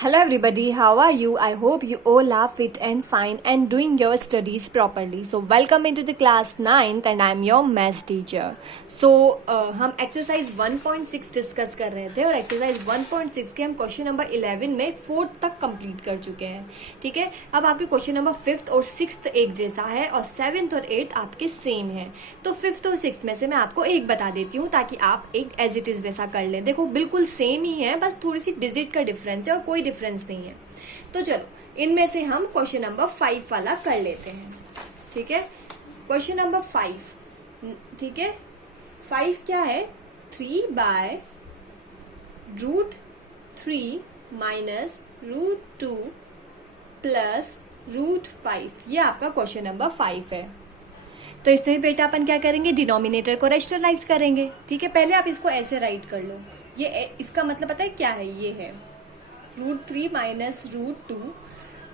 Hello everybody, how are you? I hope you all are fit and fine and doing your studies properly. So welcome into the class 9th and I am your maths teacher. So हम exercise 1.6 discuss कर रहे थे और exercise 1.6 के हम question number 11 में 4th तक complete कर चुके हैं. ठीक है, अब आपके क्वेश्चन नंबर 5th और 6th एक जैसा है और 7th और 8th आपके सेम है. तो 5th और 6th में से मैं आपको एक बता देती हूँ ताकि आप एक एज इट इज वैसा कर लें. देखो बिल्कुल सेम ही है, बस थोड़ी सी डिजिट का डिफरेंस है और कोई डिफरेंस नहीं है. तो चलो इनमें से हम क्वेश्चन नंबर 5 वाला कर लेते हैं. ठीक है, क्वेश्चन नंबर 5. ठीक है, 5 क्या है? 3/√3 माइनस √2 प्लस √5. ये आपका क्वेश्चन नंबर 5 है. तो इसमें बेटा अपन क्या करेंगे? डिनोमिनेटर को रैशनलाइज करेंगे. ठीक है, पहले आप इसको ऐसे राइट कर लो. ये इसका मतलब पता है क्या है? ये है √3 माइनस √2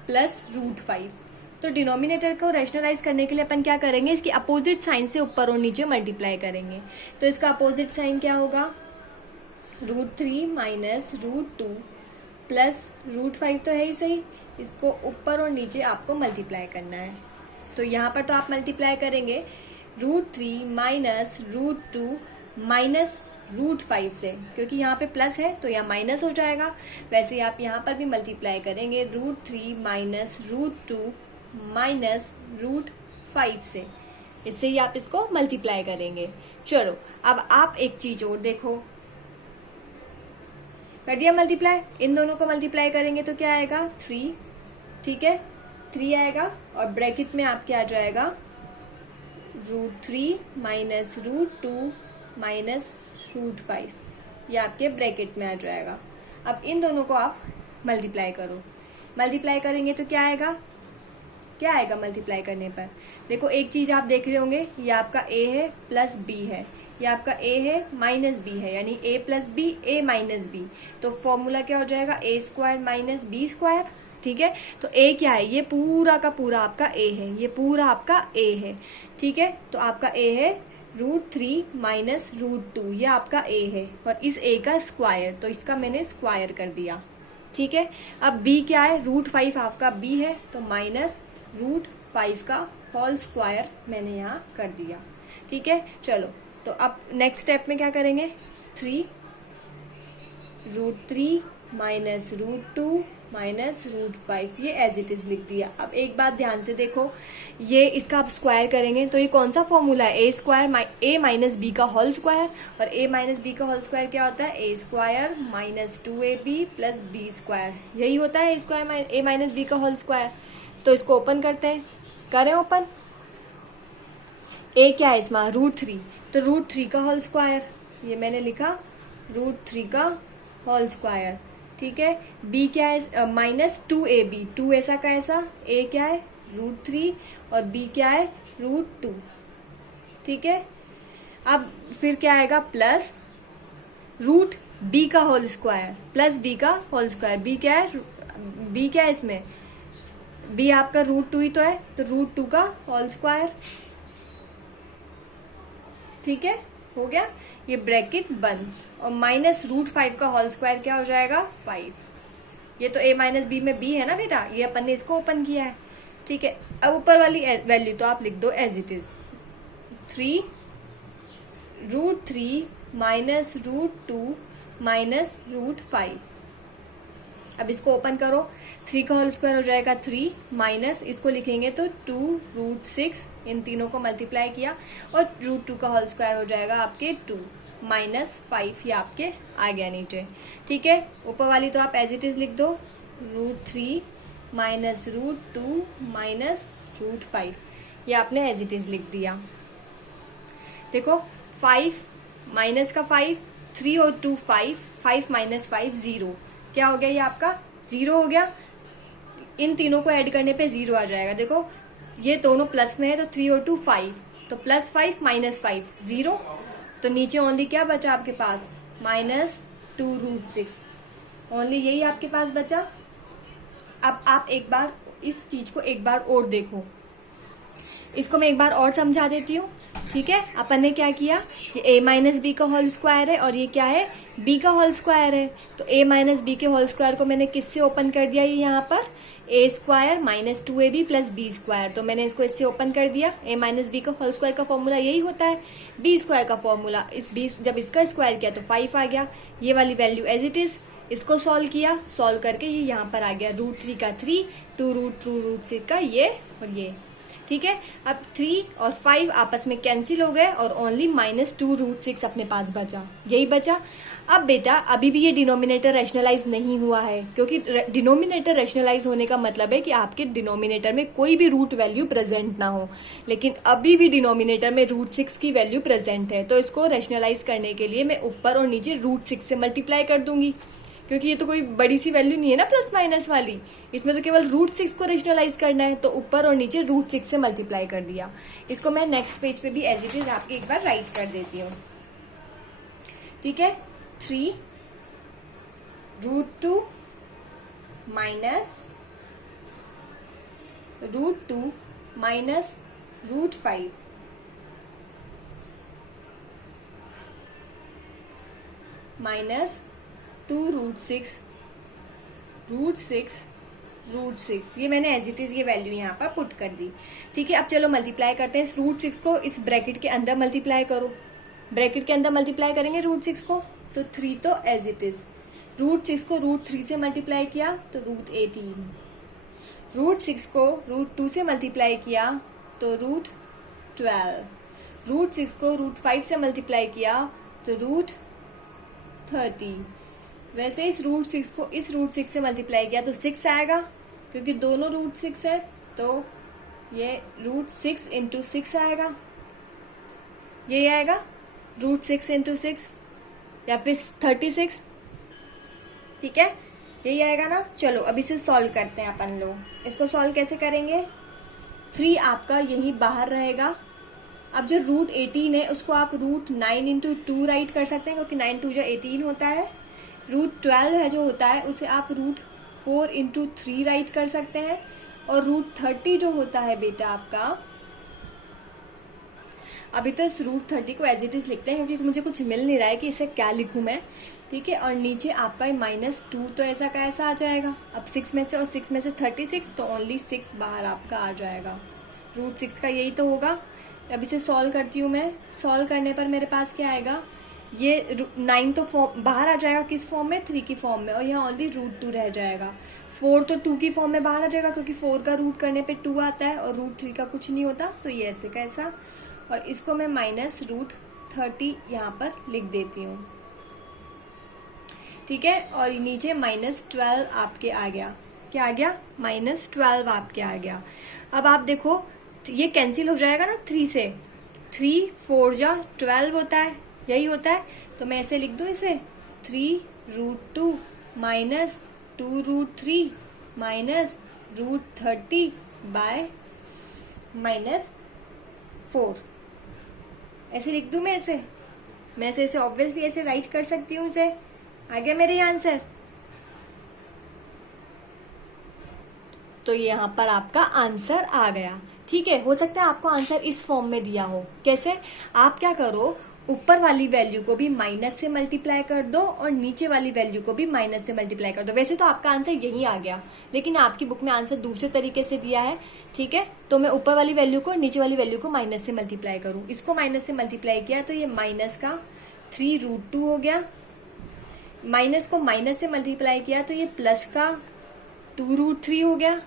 प्लस √5. तो डिनोमिनेटर को रैशनलाइज करने के लिए अपन क्या करेंगे? इसकी अपोजिट साइन से ऊपर और नीचे मल्टीप्लाई करेंगे. तो इसका अपोजिट साइन क्या होगा? √3 माइनस √2 प्लस √5 तो है ही सही. इसको ऊपर और नीचे आपको मल्टीप्लाई करना है. तो यहाँ पर तो आप मल्टीप्लाई करेंगे √3 माइनस √2 माइनस √5 से, क्योंकि यहाँ पे प्लस है तो यहाँ माइनस हो जाएगा. वैसे ही आप यहाँ पर भी मल्टीप्लाई करेंगे √3 माइनस √2 माइनस √5 से. इससे ही आप इसको मल्टीप्लाई करेंगे. चलो अब आप एक चीज और देखो. कर दिया मल्टीप्लाई. इन दोनों को मल्टीप्लाई करेंगे तो क्या आएगा? 3. ठीक है, 3 आएगा और ब्रैकेट में आपके आ जाएगा √3 माइनस √2 माइनस √5. ये आपके ब्रैकेट में आ जाएगा. अब इन दोनों को आप मल्टीप्लाई करो. मल्टीप्लाई करेंगे तो क्या आएगा? क्या आएगा मल्टीप्लाई करने पर? देखो एक चीज आप देख रहे होंगे, ये आपका a है प्लस b है, ये आपका a है माइनस b है, यानी a plus b a minus b. तो फॉर्मूला क्या हो जाएगा? a² minus b². ठीक है, तो a क्या है? ये पूरा का पूरा आपका a है, ये पूरा आपका a है. ठीक है, तो आपका a है √3 माइनस √2. ये आपका a है और इस a का स्क्वायर, तो इसका मैंने स्क्वायर कर दिया. ठीक है, अब b क्या है? √5 आपका b है, तो माइनस √5 का होल स्क्वायर मैंने यहाँ कर दिया. ठीक है, चलो तो अब नेक्स्ट स्टेप में क्या करेंगे? 3/√3 माइनस √2 माइनस √5. ये एज इट इज लिख दिया. अब एक बात ध्यान से देखो, ये इसका आप स्क्वायर करेंगे तो ये कौन सा फॉर्मूला है? a माइनस बी का होल स्क्वायर. और a माइनस बी का होल स्क्वायर क्या होता है? a² minus 2ab plus b². यही होता है a माइनस बी का होल स्क्वायर. तो इसको ओपन करते हैं. करें ओपन. a क्या है इसमें? √3. तो √3 का होल स्क्वायर, ये मैंने लिखा √3 का होल स्क्वायर. ठीक है, b क्या है? Minus 2ab. 2 ऐसा का ऐसा, a क्या है? √3 और b क्या है? √2. ठीक है, अब फिर क्या आएगा? प्लस √b का होल स्क्वायर प्लस b का होल स्क्वायर. b क्या है? b क्या है इसमें? b आपका √2 ही तो है, तो √2 का होल स्क्वायर. ठीक है, हो गया. ये ब्रैकेट बंद. और माइनस √5 का होल स्क्वायर क्या हो जाएगा? 5. ये तो a माइनस बी में b है ना बेटा, ये अपन ने इसको ओपन किया है. ठीक है, अब ऊपर वाली वैल्यू तो आप लिख दो as it is. 3/√3 minus √2 minus √5. अब इसको ओपन करो. 3 का होल स्क्वायर हो जाएगा 3 माइनस, इसको लिखेंगे तो 2√6. इन तीनों को मल्टीप्लाई किया और √2 का होल स्क्वायर हो जाएगा आपके 2 माइनस 5. ये आपके आ गया नीचे. ठीक है, ऊपर वाली तो आप एज इट इज लिख दो. √3 माइनस √2 माइनस √5. ये आपने एज इट इज लिख दिया. देखो 5 माइनस का 5, 3 और 2 5, 5 माइनस 5 0. क्या हो गया? ये आपका 0 हो गया. इन तीनों को ऐड करने पे 0 आ जाएगा. देखो ये दोनों प्लस में है तो 3 और 2 5, तो प्लस 5 माइनस 5 0. तो नीचे ओनली क्या बचा आपके पास? माइनस 2√6. ओनली यही आपके पास बचा. अब आप एक बार इस चीज को एक बार और देखो. इसको मैं एक बार और समझा देती हूँ, ठीक है। अपन ने क्या किया, ये a माइनस बी का होल स्क्वायर है और ये क्या है, b का होल स्क्वायर है। तो a माइनस बी के होल स्क्वायर को मैंने किससे ओपन कर दिया, ये यहाँ पर a square minus 2ab plus B square. तो मैंने इसको इससे ओपन कर दिया। a माइनस बी का होल स्क्वायर का फॉर्मूला यही होता है, b स्क्वायर का फॉर्मूला, इस b जब इसका स्क्वायर किया तो 5 आ गया। ये वाली वैल्यू एज इट इज, इसको सॉल्व किया, सॉल्व करके ये यहाँ पर आ गया √3 का 3, 2 √6 का ये और ये, ठीक है। अब 3 और 5 आपस में कैंसिल हो गए और ओनली -2 √6 अपने पास बचा, यही बचा। अब बेटा अभी भी ये डिनोमिनेटर रैशनलाइज नहीं हुआ है, क्योंकि डिनोमिनेटर रैशनलाइज होने का मतलब है कि आपके डिनोमिनेटर में कोई भी रूट वैल्यू प्रेजेंट ना हो, लेकिन अभी भी डिनोमिनेटर में √6 की वैल्यू प्रेजेंट है। तो इसको रैशनलाइज करने के लिए मैं ऊपर और नीचे √6 से मल्टीप्लाई कर दूंगी, क्योंकि ये तो कोई बड़ी सी वैल्यू नहीं है ना प्लस माइनस वाली, इसमें तो केवल √6 को रेशनलाइज करना है। तो ऊपर और नीचे √6 से मल्टीप्लाई कर दिया। इसको मैं नेक्स्ट पेज पे भी एज इट इज आपके एक बार राइट कर देती हूँ, ठीक है। 3 √2 माइनस √2 माइनस √5 माइनस 2 √6 √6 ये मैंने एज इट इज ये वैल्यू यहाँ पर पुट कर दी, ठीक है। अब चलो मल्टीप्लाई करते हैं। इस √6 को इस ब्रैकेट के अंदर मल्टीप्लाई करो, ब्रैकेट के अंदर मल्टीप्लाई करेंगे √6 को तो 3 तो एज इट इज, √6 को √3 से मल्टीप्लाई किया तो √18, √6 को √2 से मल्टीप्लाई किया तो √12, √6 को √5 से मल्टीप्लाई किया तो √30। वैसे इस √6 को इस √6 से मल्टीप्लाई किया तो 6 आएगा, क्योंकि दोनों √6 है, तो ये √6 इंटू 6 आएगा, ये आएगा √6 इंटू 6 या फिर 36, ठीक है, यही आएगा ना। चलो अब इसे सॉल्व करते हैं अपन लोग। इसको सॉल्व कैसे करेंगे, 3 आपका यही बाहर रहेगा। अब जो √18 है उसको आप √9 इंटू 2 राइट कर सकते हैं, क्योंकि 9 2 जो 18 होता है। √12 है जो होता है उसे आप √4 इंटू 3 राइट कर सकते हैं। और √30 जो होता है बेटा आपका, अभी तो इस √30 को एज इट इज लिखते हैं, क्योंकि मुझे कुछ मिल नहीं रहा है कि इसे क्या लिखूं मैं, ठीक है। और नीचे आपका -2 तो ऐसा का ऐसा आ जाएगा। अब 6 में से और 6 में से 36, तो ओनली 6 बाहर आपका आ जाएगा। √6 का यही तो होगा। अब इसे सॉल्व करती हूँ मैं। सॉल्व करने पर मेरे पास क्या आएगा, ये 9 तो फॉर्म बाहर आ जाएगा, किस फॉर्म में, 3 की फॉर्म में, और यहाँ ओनली √2 रह जाएगा। 4 तो 2 की फॉर्म में बाहर आ जाएगा, क्योंकि 4 का रूट करने पे 2 आता है और √3 का कुछ नहीं होता, तो ये ऐसे का ऐसा। और इसको मैं -√30 यहाँ पर लिख देती हूँ, ठीक है। और नीचे -12 आपके आ गया, क्या आ गया, -12 आपके आ गया। अब आप देखो ये कैंसिल हो जाएगा ना 3 से, 3 4 जा 12 होता है, यही होता है। तो मैं ऐसे लिख दूँ इसे, 3 √2 माइनस 2 √3 माइनस √30 बाय -4, ऐसे लिख दूँ मैं इसे। मैं इसे ऑब्वियसली ऐसे राइट कर सकती हूँ इसे। आ गया मेरे आंसर। तो ये यहाँ पर आपका आंसर आ गया, ठीक है। हो सकता है आपको आंसर इस फॉर्म में दिया हो। कैसे, आप क्या करो, ऊपर वाली वैल्यू को भी माइनस से मल्टीप्लाई कर दो और नीचे वाली वैल्यू को भी माइनस से मल्टीप्लाई कर दो। वैसे तो आपका आंसर यही आ गया, लेकिन आपकी बुक में आंसर दूसरे तरीके से दिया है, ठीक है। तो मैं ऊपर वाली वैल्यू को नीचे वाली वैल्यू को माइनस से मल्टीप्लाई करूँ। इसको माइनस से मल्टीप्लाई किया तो ये माइनस का 3 √2 हो गया। माइनस को माइनस से मल्टीप्लाई किया तो ये प्लस का 2 √3 हो गया।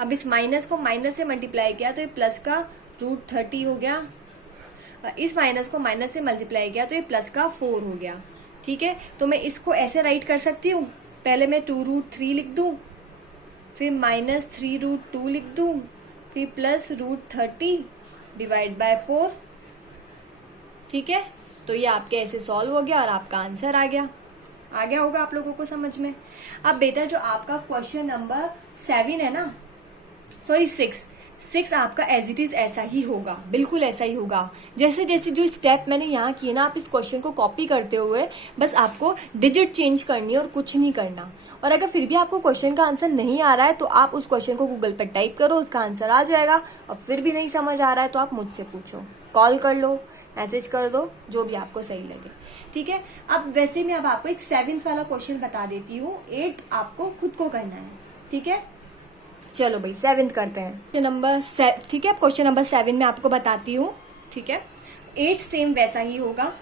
अब इस माइनस को माइनस से मल्टीप्लाई किया तो ये प्लस का √30 हो गया। इस माइनस को माइनस से मल्टीप्लाई किया तो ये प्लस का 4 हो गया, ठीक है। तो मैं इसको ऐसे राइट कर सकती हूँ, पहले मैं 2 √3 लिख दूँ, फिर -3 √2 लिख दूँ, फिर प्लस √30 डिवाइड बाय 4, ठीक है। तो ये आपके ऐसे सॉल्व हो गया और आपका आंसर आ गया होगा आप लोगों को समझ में। अब बेटा जो आपका क्वेश्चन नंबर 7 है ना, सॉरी 6, 6 आपका एज इट इज ऐसा ही होगा, बिल्कुल ऐसा ही होगा। जैसे जैसे जो स्टेप मैंने यहाँ किए ना, आप इस क्वेश्चन को कॉपी करते हुए बस आपको डिजिट चेंज करनी है और कुछ नहीं करना। और अगर फिर भी आपको क्वेश्चन का आंसर नहीं आ रहा है तो आप उस क्वेश्चन को गूगल पर टाइप करो, उसका आंसर आ जाएगा। और फिर भी नहीं समझ आ रहा है तो आप मुझसे पूछो, कॉल कर लो, मैसेज कर दो, जो भी आपको सही लगे, ठीक है। अब वैसे मैं अब आपको एक 7th वाला क्वेश्चन बता देती हूँ, 8 आपको खुद को करना है, ठीक है। चलो भाई 7th करते हैं। ठीक है, क्वेश्चन नंबर 7 में आपको बताती हूँ, ठीक है। 8 सेम वैसा ही होगा।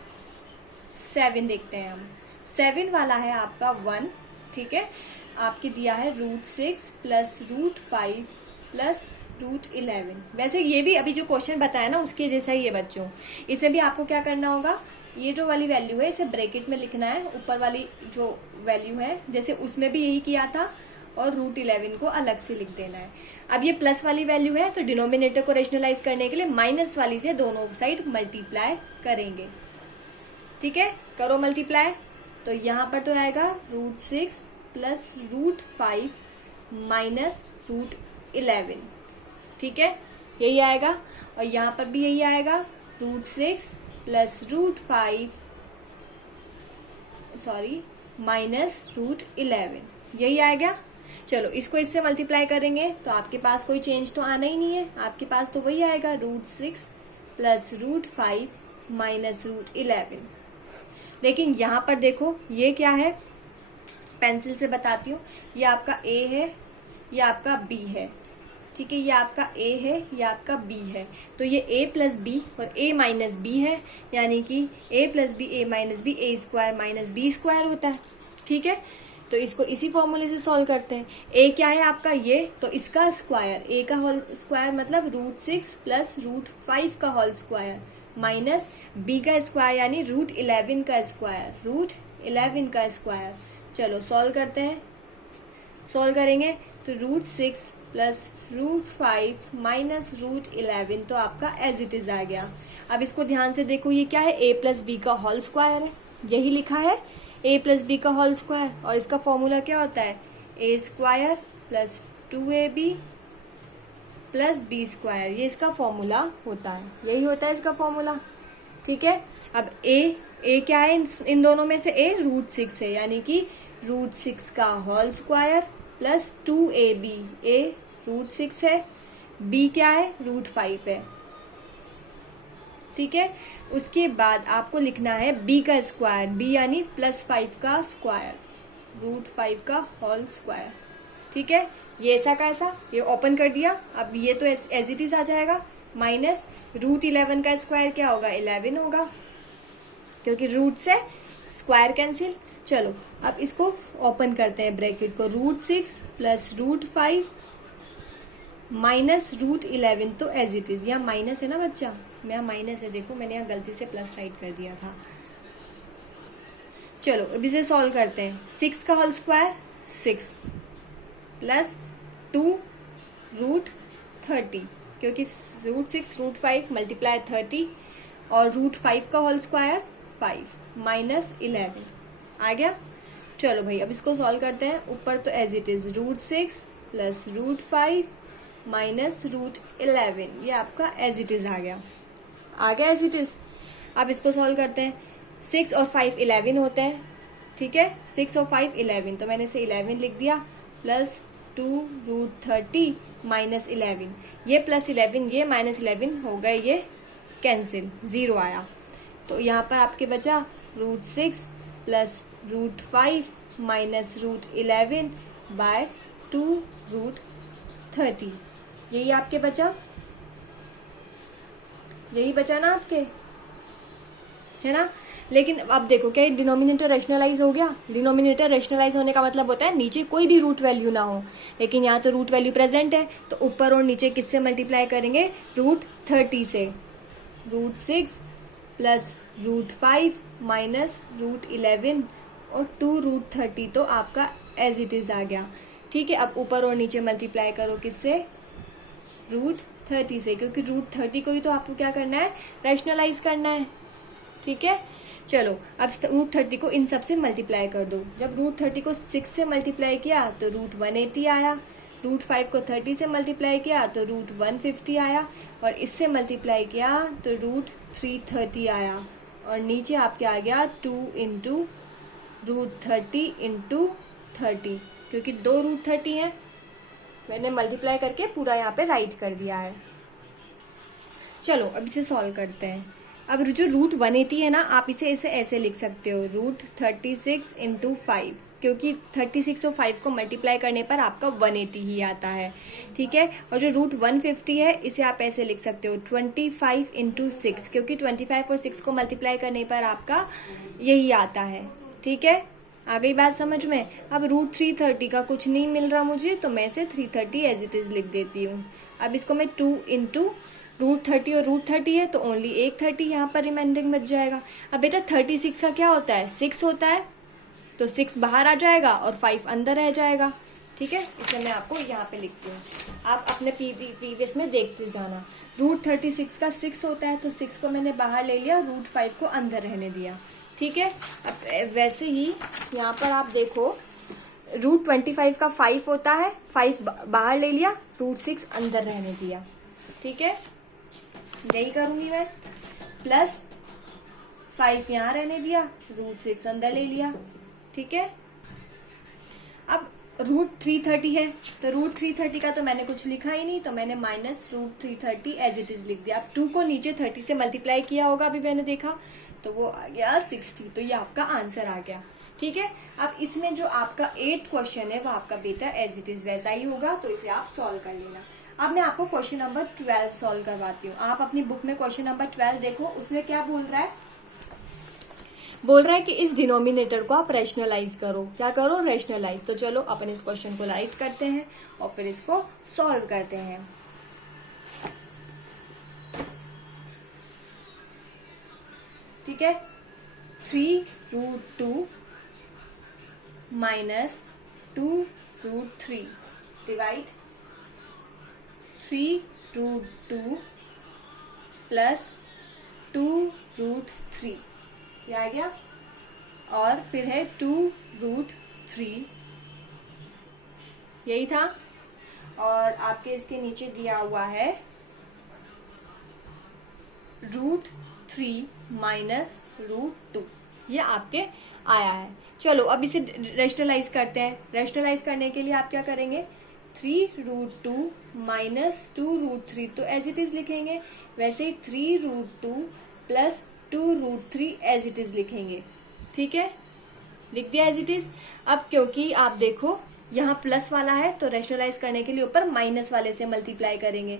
7 देखते हैं हम। 7 वाला है आपका 1, ठीक है। आपके दिया है √6 प्लस √5 प्लस √11। वैसे ये भी अभी जो क्वेश्चन बताया ना उसके जैसा ही है बच्चों। इसे भी आपको क्या करना होगा, ये जो वाली वैल्यू है इसे ब्रैकेट में लिखना है, ऊपर वाली जो वैल्यू है जैसे उसमें भी यही किया था, और √11 को अलग से लिख देना है। अब ये प्लस वाली वैल्यू है तो डिनोमिनेटर को रेशनलाइज करने के लिए माइनस वाली से दोनों साइड मल्टीप्लाई करेंगे, ठीक है। करो मल्टीप्लाई, तो यहाँ पर तो आएगा √6 प्लस √5 माइनस √11, ठीक है, यही आएगा। और यहाँ पर भी यही आएगा, √6 प्लस √5 माइनस √11, यही आएगा। चलो इसको इससे मल्टीप्लाई करेंगे तो आपके पास कोई चेंज तो आना ही नहीं है, आपके पास तो वही आएगा √6 प्लस √5 माइनस √11। लेकिन यहाँ पर देखो ये क्या है, पेंसिल से बताती हूँ, ये आपका A है, ये आपका B है, ठीक है। ये आपका A है, ये आपका B है, तो ये A प्लस B और A माइनस B है, यानी कि A plus B A minus B A square minus B square होता है, ठीक है। तो इसको इसी फॉर्मूले से सॉल्व करते हैं। A क्या है आपका ये, तो इसका स्क्वायर, A का होल स्क्वायर मतलब √6 प्लस √5 का होल स्क्वायर माइनस B का स्क्वायर यानी √11 का स्क्वायर, √11 का स्क्वायर। चलो सॉल्व करते हैं। सॉल्व करेंगे तो √6 प्लस √5 माइनस √11 तो आपका एज इट इज आ गया। अब इसको ध्यान से देखो, ये क्या है, A प्लस B का होल स्क्वायर है, यही लिखा है A प्लस B का होल स्क्वायर। और इसका फॉर्मूला क्या होता है, A square plus 2AB plus B square, ये इसका फॉर्मूला होता है, यही होता है इसका फॉर्मूला, ठीक है। अब A क्या है, इन दोनों में से A √6 है, यानी कि √6 का whole square plus 2AB, A √6 है, B क्या है, √5 है, ठीक है। उसके बाद आपको लिखना है B का स्क्वायर, B यानी +5 का स्क्वायर, √5 का होल स्क्वायर, ठीक है। ये ऐसा का ऐसा, ये ओपन कर दिया। अब ये तो एज इट इज आ जाएगा, माइनस √11 का स्क्वायर क्या होगा, 11 होगा, क्योंकि रूट से स्क्वायर कैंसिल। चलो अब इसको ओपन करते हैं ब्रैकेट को, √6 प्लस √5 माइनस √11 तो एज इट इज, यहाँ माइनस है ना बच्चा, यहाँ माइनस है, देखो मैंने यहाँ गलती से प्लस राइट कर दिया था। चलो अब इसे सॉल्व करते हैं। 6 का होल स्क्वायर 6 प्लस 2 √30, क्योंकि √6 √5 मल्टीप्लाई 30 और √5 का होल स्क्वायर 5 माइनस 11 आ गया। चलो भाई अब इसको सॉल्व करते हैं। ऊपर तो as it is √6 plus √5 minus √11, ये आपका एज इट इज आ गया एज इट इज। अब इसको सॉल्व करते हैं। 6 और 5 11 होते हैं, ठीक है, 6 और 5 11, तो मैंने इसे 11 लिख दिया, प्लस 2 √30 माइनस 11, ये प्लस 11 ये माइनस 11 हो गए, ये कैंसिल, 0 आया। तो यहाँ पर आपके बचा √6 प्लस √5 माइनस √11 बाय 2 √30, यही आपके बचा, यही बचा ना आपके, है ना। लेकिन अब देखो क्या डिनोमिनेटर रेशनलाइज हो गया। डिनोमिनेटर रेशनलाइज होने का मतलब होता है नीचे कोई भी रूट वैल्यू ना हो, लेकिन यहाँ तो रूट वैल्यू प्रेजेंट है, तो ऊपर और नीचे किससे मल्टीप्लाई करेंगे, √30 से। √6 प्लस √5 माइनस √11 और 2 √30 तो आपका एज इट इज आ गया, ठीक है। अब ऊपर और नीचे मल्टीप्लाई करो किससे, √30 से, क्योंकि √30 को ही तो आपको क्या करना है, रैशनलाइज करना है, ठीक है। चलो अब √30 को इन सब से मल्टीप्लाई कर दो। जब √30 को 6 से मल्टीप्लाई किया तो √180 आया, रूट 5 को 30 से मल्टीप्लाई किया तो रूट 150 आया, और इससे मल्टीप्लाई किया तो रूट 330 आया, और नीचे आपके आ गया 2 इंटू रूट 30 इंटू 30, क्योंकि 2 रूट 30 है, मैंने मल्टीप्लाई करके पूरा यहाँ पे राइट कर दिया है। चलो अब इसे सॉल्व करते हैं। अब जो रूट 180 है ना, आप इसे ऐसे लिख सकते हो, रूट 36 इंटू 5, क्योंकि 36 और 5 को मल्टीप्लाई करने पर आपका 180 ही आता है, ठीक है। और जो रूट 150 है इसे आप ऐसे लिख सकते हो 25 इंटू 6, क्योंकि 25 और 6 को मल्टीप्लाई करने पर आपका यही आता है, ठीक है। आ गई बात समझ में। अब रूट 330 का कुछ नहीं मिल रहा मुझे, तो मैं इसे 330 एज इट इज़ लिख देती हूँ। अब इसको मैं 2 इंटू रूट 30 और रूट 30 है तो ओनली एक 30 यहाँ पर रिमाइंडिंग बच जाएगा। अब बेटा 36 का क्या होता है, 6 होता है, तो 6 बाहर आ जाएगा और 5 अंदर रह जाएगा, ठीक है। इसे मैं आपको यहाँ पे लिखती हूँ, आप अपने प्रीवियस में देखते जाना। रूट 36 का 6 होता है, तो 6 को मैंने बाहर ले लिया, रूट 5 को अंदर रहने दिया, ठीक है। अब वैसे ही यहाँ पर आप देखो, रूट 25 का 5 होता है, 5 बाहर ले लिया, रूट 6 अंदर रहने दिया, ठीक है। यही करूंगी मैं, प्लस 5 यहाँ रहने दिया, रूट 6 अंदर ले लिया, ठीक है। अब रूट 330 है, तो रूट 330 का तो मैंने कुछ लिखा ही नहीं, तो मैंने minus root 330 as it is लिख दिया। अब 2 को नीचे 30 से मल्टीप्लाई किया होगा, अभी मैंने देखा, तो वो आ गया 60, तो ये आपका आंसर आ गया, ठीक है। अब इसमें जो आपका 8th क्वेश्चन है वो आपका बेटा एज इट इज वैसा ही होगा, तो इसे आप सॉल्व कर लेना। अब मैं आपको क्वेश्चन नंबर 12 सॉल्व करवाती हूँ। आप अपनी बुक में क्वेश्चन नंबर 12 देखो, उसमें क्या बोल रहा है, बोल रहा है कि इस डिनोमिनेटर को आप रैशनलाइज करो। क्या करो, रैशनलाइज। तो चलो अपन इस क्वेश्चन को राइट करते हैं और फिर इसको सॉल्व करते हैं। ठीक है, 3 root 2 minus 2 root 3 divide 3 root 2 plus 2 root 3, ये आ गया। और फिर है 2 रूट 3, यही था। और आपके इसके नीचे दिया हुआ है रूट 3 माइनस रूट 2, ये आपके आया है। चलो अब इसे रेशनलाइज करते हैं। रेशनलाइज करने के लिए आप क्या करेंगे, 3 रूट 2 माइनस 2 रूट 3 तो एज इट इज लिखेंगे, वैसे ही 3 root 2 plus 2 root 3 as it is लिखेंगे। ठीक है, लिख दिया एज इट इज। अब क्योंकि आप देखो यहाँ प्लस वाला है तो रेशनलाइज करने के लिए ऊपर माइनस वाले से मल्टीप्लाई करेंगे,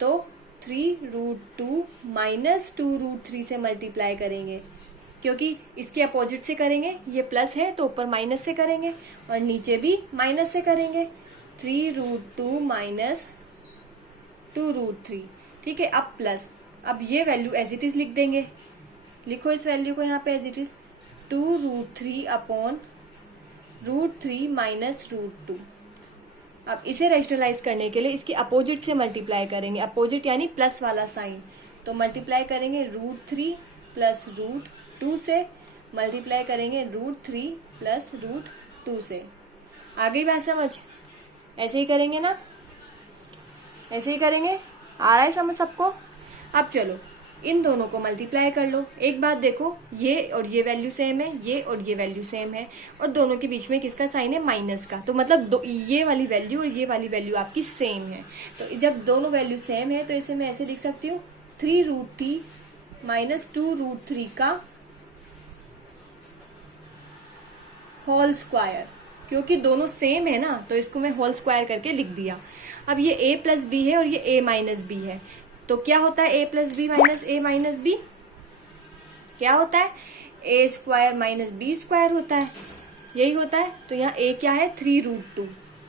तो 3 रूट 2 माइनस 2 रूट 3 से मल्टीप्लाई करेंगे, क्योंकि इसके अपोजिट से करेंगे, ये प्लस है तो ऊपर माइनस से करेंगे और नीचे भी माइनस से करेंगे। 3 रूट 2 माइनस 2 रूट 3, ठीक है। अब प्लस, अब ये वैल्यू एज इट इज लिख देंगे, लिखो इस वैल्यू को यहाँ पे as it is, 2 root 3 upon root 3 minus root 2। अब इसे रेशनलाइज करने के लिए इसके अपोजिट से मल्टीप्लाई करेंगे, अपोजिट यानी प्लस वाला साइन, तो मल्टीप्लाई करेंगे रूट 3 प्लस रूट 2 से, मल्टीप्लाई करेंगे रूट 3 प्लस रूट 2 से। आ गई बात समझ? ऐसे ही करेंगे ना, ऐसे ही करेंगे, आ रहा है समझ सबको? अब चलो इन दोनों को मल्टीप्लाई कर लो। एक बात देखो, ये और ये वैल्यू सेम है, ये और ये वैल्यू सेम है, और दोनों के बीच में किसका साइन है, माइनस का, तो मतलब ये वाली वैल्यू और ये वाली वैल्यू आपकी सेम है। तो जब दोनों वैल्यू सेम है तो इसे मैं ऐसे लिख सकती हूँ, 3 रूट 3 माइनस 2 रूट 3 का होल स्क्वायर, क्योंकि दोनों सेम है ना तो इसको मैं होल स्क्वायर करके लिख दिया। अब ये a प्लस बी है और ये a माइनस बी है, तो क्या होता है a plus B minus a minus B, क्या होता है, a square minus B square होता है, यही होता है। तो यहाँ a क्या है, 3 रूट 2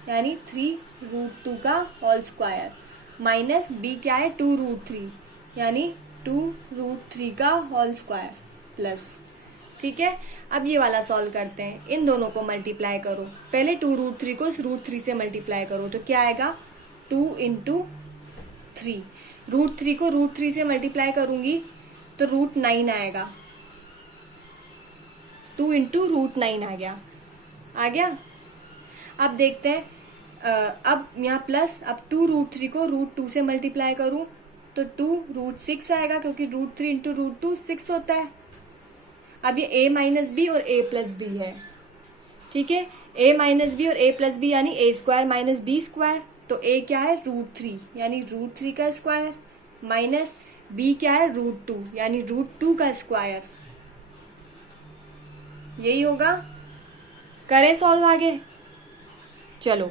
यानी 3 रूट 2 का होल स्क्वायर, माइनस b क्या है, 2 रूट 3 यानी 2 रूट 3 का होल स्क्वायर, प्लस। ठीक है, अब ये वाला सॉल्व करते हैं। इन दोनों को मल्टीप्लाई करो, पहले 2 रूट 3 को इस रूट 3 से मल्टीप्लाई करो, तो क्या आएगा, 2 इंटू 3। रूट 3 को रूट 3 से मल्टीप्लाई करूंगी तो रूट 9 आएगा, 2 इंटू रूट 9 आ गया, आ गया। अब देखते हैं अब यहाँ प्लस, अब 2√3 को √2 से मल्टीप्लाई करूं तो 2√6 आएगा, क्योंकि √3 इंटू √2 6 होता है। अब ये a माइनस बी और a प्लस बी है, ठीक है। a माइनस बी और a प्लस बी यानी a square minus B square. तो a क्या है √3 यानी √3 का स्क्वायर, माइनस b क्या है √2 यानी √2 का स्क्वायर। यही होगा। करें सॉल्व आगे। चलो,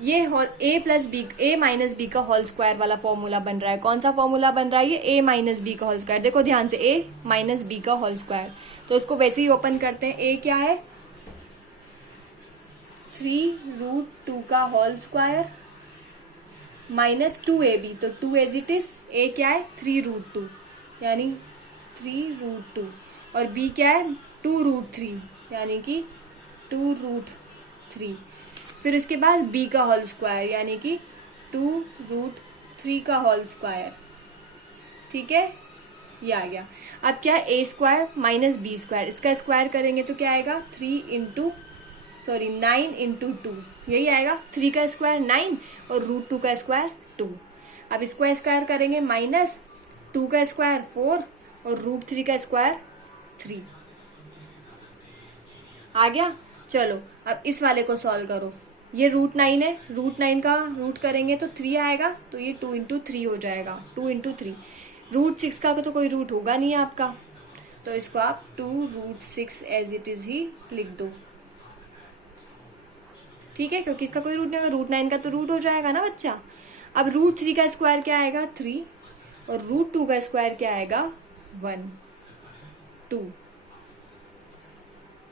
ये a plus B, a minus B का होल स्क्वायर वाला फॉर्मूला बन रहा है। कौन सा फॉर्मूला बन रहा है ये? a माइनस बी का होल स्क्वायर। देखो ध्यान से, a माइनस बी का होल स्क्वायर। तो उसको वैसे ही ओपन करते हैं। a क्या है 3√2 का होल स्क्वायर माइनस 2ab, तो 2 एज इट इज। a क्या है 3√2 यानी 3√2 और b क्या है 2√3 यानी कि 2√3। फिर उसके बाद b का होल स्क्वायर यानी कि 2√3 का होल स्क्वायर, ठीक है। ये आ गया। अब क्या है a square minus B square, इसका स्क्वायर करेंगे तो क्या आएगा 9 इंटू 2, यही आएगा। 3 का स्क्वायर 9 और √2 का स्क्वायर 2। अब इसको स्क्वायर करेंगे, माइनस 2 का स्क्वायर 4 और √3 का स्क्वायर 3। आ गया। चलो अब इस वाले को सॉल्व करो। ये √9 है, √9 का रूट करेंगे तो 3 आएगा, तो ये 2 इंटू 3 हो जाएगा। 2 इंटू 3, √6 का तो कोई रूट होगा नहीं आपका, तो इसको आप 2√6 एज इट इज ही लिख दो, ठीक है, क्योंकि इसका कोई रूट नहीं होगा। √9 का तो रूट हो जाएगा ना बच्चा। अब √3 का स्क्वायर क्या आएगा 3 और √2 का स्क्वायर क्या आएगा 1 2।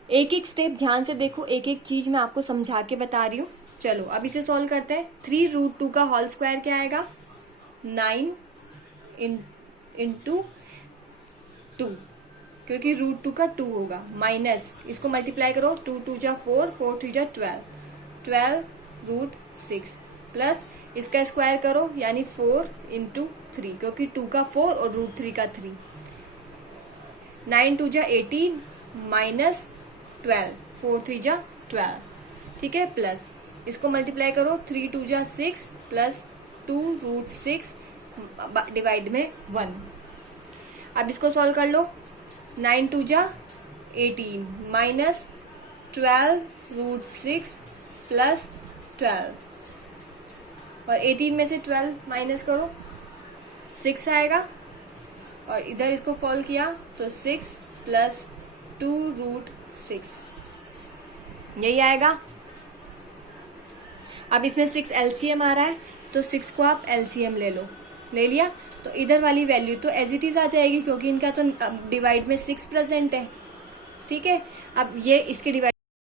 एक एक स्टेप ध्यान से देखो, एक एक चीज मैं आपको समझा के बता रही हूँ। चलो अब इसे सॉल्व करते हैं। 3√2 का होल स्क्वायर क्या आएगा 9 इंटू 2, क्योंकि √2 का 2 होगा, माइनस इसको मल्टीप्लाई करो, 2 2 जा 4, 4 3 जा 12√6 प्लस इसका स्क्वायर करो यानी 4 इंटू 3, क्योंकि 2 का 4 और √3 का 3। 9 2 जा 18 माइनस 12, 4 3 जा 12, ठीक है, प्लस इसको मल्टीप्लाई करो, 3 2 जा 6 प्लस 2√6 डिवाइड में 1। अब इसको सॉल्व कर लो। 9 2 जा 18 माइनस 12√6 प्लस 12, और 18 में से 12 माइनस करो 6 आएगा, और इधर इसको फॉल्व किया तो 6 प्लस 2√6 यही आएगा। अब इसमें 6 एलसीएम आ रहा है, तो 6 को आप एलसीएम ले लो। ले लिया तो इधर वाली वैल्यू तो एज इट इज आ जाएगी, क्योंकि इनका तो डिवाइड में 6 प्रेजेंट है, ठीक है। अब ये इसके डिवाइड